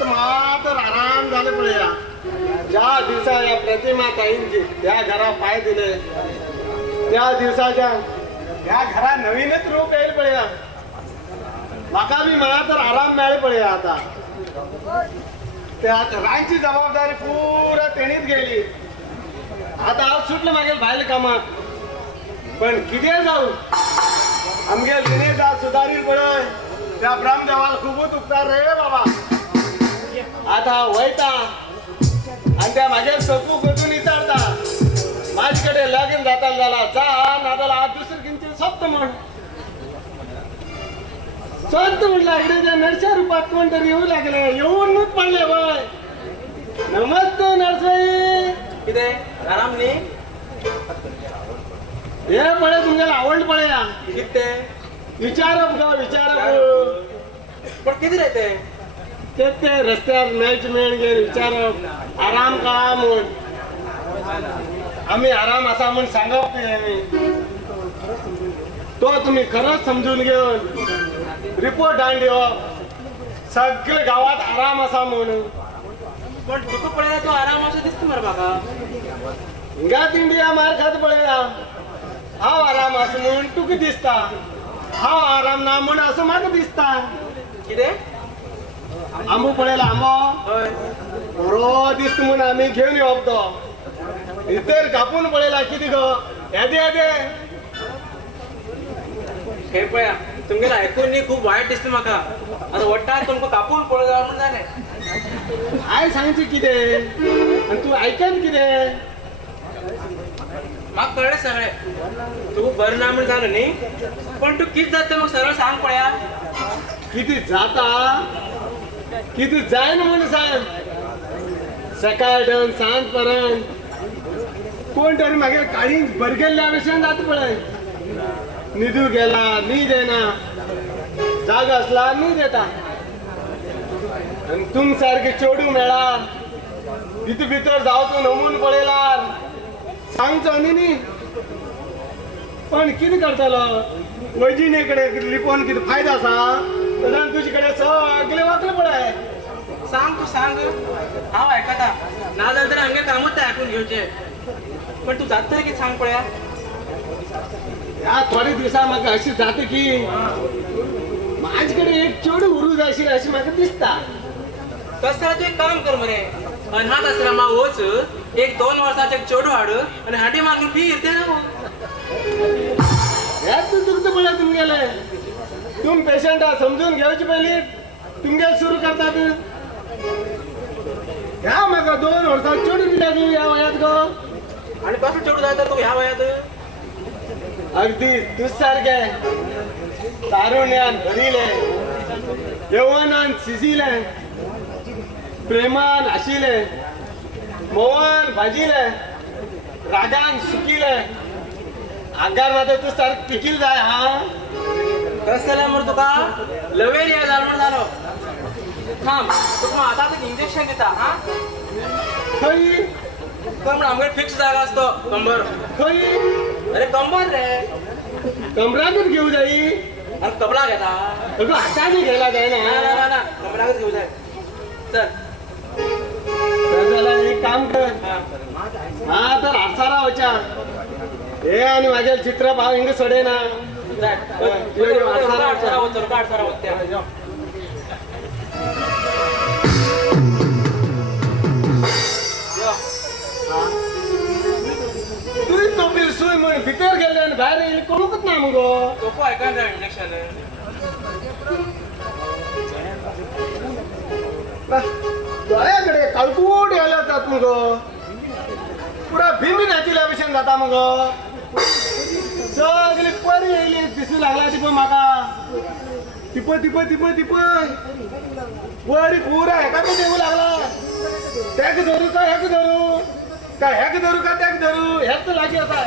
आता मात्र आराम झाले पळया. ज्या दिवसा या प्रतिमा ताईंची त्या घरा पाय दिले त्या दिवसाच्या या घरा नवीनच रूप येईल पळया. माका बी मला तर आराम मिळेल पळया. आता त्या रांची जबाबदारी पुरा तेणीच गेली. आता आज सुटलं मागेल बाहेर कामात पण किती जाऊ आमगे विनेदा सुधारील पडय. त्या ब्राह्मदेवाला खूपच उपकार रे बाबा. आता वयता आणि त्या माझ्या सपू गोतून विचारता माझ्याकडे लगीन जाताना झाला जा नादाला आज दुसरं किंचित सप्त म्हण संत म्हटलं इकडे त्या नरच्या रूपात कोणतरी येऊ लागले. येऊन नूच पडले बाय. नमस्ते नरसाई. किती आराम नाही हे पळे तुमच्याला आवड पळया. किती विचारप ग विचारप. पण किती राहते ते रस्त्यावर मॅच मेळ घे विचारप आराम का म्हण. आम्ही आराम असा म्हणून सांगप तो तुम्ही खरंच समजून घेऊन रिपोर्ट आणली हो सगळे गावात आराम असा म्हणून. पण तुका पळयला तो आराम असं दिसतो मरे बाबा. हिंगात इंडिया मार खात पळया. हाव आराम असं म्हणून तुका दिसता. हाव आराम ना म्हणून असं माका दिसता. किती आंबू पळेला आंबो होय बरो दिसत म्हणून आम्ही घेऊन येतो. इतर कापून पळेला किती ग यादे यादे हे पळया तुमगेला ऐकून नी खूप वाईट दिसते माका. आता वट्टा तुमका कापून पळय म्हणून जाणे आय सांगते किते आणि तू ऐकन किते. माका कळले सगळे तू बरं ना म्हणून झालं नाही. पण तू किती जाते मग सरळ सांग पळया. किती जाता किती जाईन म्हणून सांग. सकाळ डन सांज पर्यंत कोणतरी मागे काळी बरगेल्या विषयान जात पळय. निधू गेला मी देना जाग असला मी देता. आणि तुम सारखे चोडू मेळा तिथे भितर जावतो नमून पळेला सांगचो नी. पण किती करतलो वैजिनेकडे लिपोन किती फायदा असा तर तुझीकडे सगळे वाकले पडाय. सांग तू सांग हाव ऐकता ना झालं तर अंगे कामच आहे ऐकून घेऊचे. पण तू जात तरी किती सांग पळया. या थोडे दिवसा म्हाका अशी जाते की माझ्याकडे एक चोड उरू जाशील अशी म्हाका दिसता. कसं तू एक काम कर मरे अनाथ आश्रमा होच एक 2 वर्षाचे एक चोडू हाड आणि हाडी मागून फी येते ना. यात तू चुकतं पडला तुमगेले. तुम पेशंट समजून घ्यायची पहिली तुमगे सुरू करतात. ह्या म्हाका 2 वर्सात चोडू दिल्या तू या वयात ग. आणि कसं चोडू जायचं तू ह्या वयात. अगदी तुझ सारखे तारुण्यान भरिले यवनान शिजिले प्रेमान आशिले मोहन भाजिले रागान सुकिले आगार मध्ये तू सारख पिकील जाय. हा कसं मग तुका लवेल या झालं झालो थांब तुका आता इंजेक्शन देता. हा खई पण आमकडे फिक्स जागा असतो कंबर. खई अरे कंबर रे कमरातच घेऊ जाई. आणि कपडा घेता अगं हाताने घ्यायला जाय ना. ना कपडाच घेऊ जाय. चल त्याला एक काम कर. हा तर आसारा वचा हे आणि माझ्या चित्र भाव हिंग सोडे ना. तू तोपील सुई म्हणून भितर गेले आणि बाहेर येईल कोणच ना मग तोको ऐका ना इंजेक्शन डोळ्याकडे काळकूट यायला जातात मग पुरा भिमी नाचीला विषय जाता मग सगळी परी येईल दिसू लागला टिप माका टिप टिप टिप टिप वरी पुरा एका तो देऊ लागला. त्याक धरू का ह्याक धरू का ह्याक धरू का त्याक धरू ह्याच लागी असा